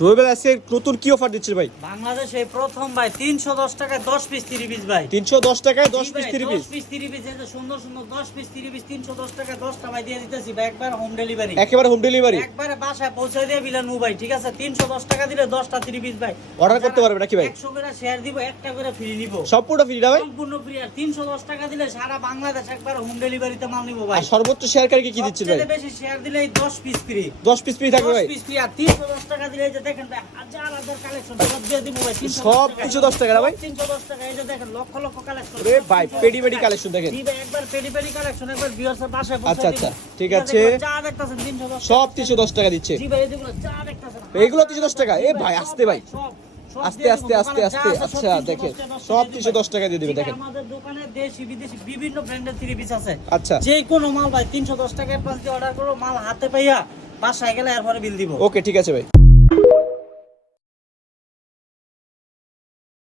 রবিবার আজকে নতুন কি অফার দিচ্ছেন ভাই? বাংলাদেশে প্রথম ভাই 310 টাকায় 10 পিস 30 পিস ভাই। 310 টাকায় 10 পিস 30 পিস। 10 পিস 30 পিস এই যে সুন্দর সুন্দর 10 পিস 30 পিস 310 টাকায় 10টা ভাই দিয়ে দিতেছি ভাই, একবার হোম ডেলিভারি। একেবারে হোম ডেলিভারি। একবারে বাসায় পৌঁছে দিয়ে বিলেন ভাই, ঠিক আছে? 310 টাকা দিলে 10টা 30 পিস ভাই। অর্ডার করতে পারবে নাকি ভাই? 100 করে শেয়ার দিব, একটা করে ফ্রি নিব। সম্পূর্ণ ফ্রি না ভাই? সম্পূর্ণ ফ্রি। আর 310 টাকা দিলে সারা বাংলাদেশ একবার হোম ডেলিভারিতে মাল নিব ভাই। আর সর্বোচ্চ শেয়ারকারীকে কি দিচ্ছেন ভাই? সবচেয়ে বেশি শেয়ার দিলে 10 পিস ফ্রি। 10 পিস ফ্রি থাকবে ভাই? 10 পিস ফ্রি। আর 310 টাকা দিলে এই যে দেখেন ভাই, হাজার হাজার কালেকশন সব দিয়ে দিব ভাই। সব 310 টাকা না ভাই? 310 টাকা। এই যে দেখেন লক্ষ লক্ষ কালেকশন। আরে ভাই পেডি পেডি কালেকশন দেখেন। জি ভাই, একবার পেডি পেডি কালেকশন একবার ভিউয়ার্সের বাসায় পৌঁছে আচ্ছা, দিব। আচ্ছা, ঠিক আছে। যা দেখতাছেন 310 সব 310 টাকা দিচ্ছে। জি ভাই, এগুলো যা দেখতাছেন এগুলো 310 টাকা? এ ভাই আসতে ভাই, সব আস্তে আস্তে আস্তে আস্তে। আচ্ছা দেখেন সব 310 টাকা দিয়ে দিবে দেখেন। আমাদের দোকানে দেশি বিদেশি বিভিন্ন ব্র্যান্ডের 3 পিস আছে। আচ্ছা যে কোনো মাল ভাই 310 টাকা অ্যাডভান্স দিয়ে অর্ডার করো, মাল হাতে পাইয়া বাসায় গেলে এরপরে বিল দিব। ওকে ঠিক আছে ভাই।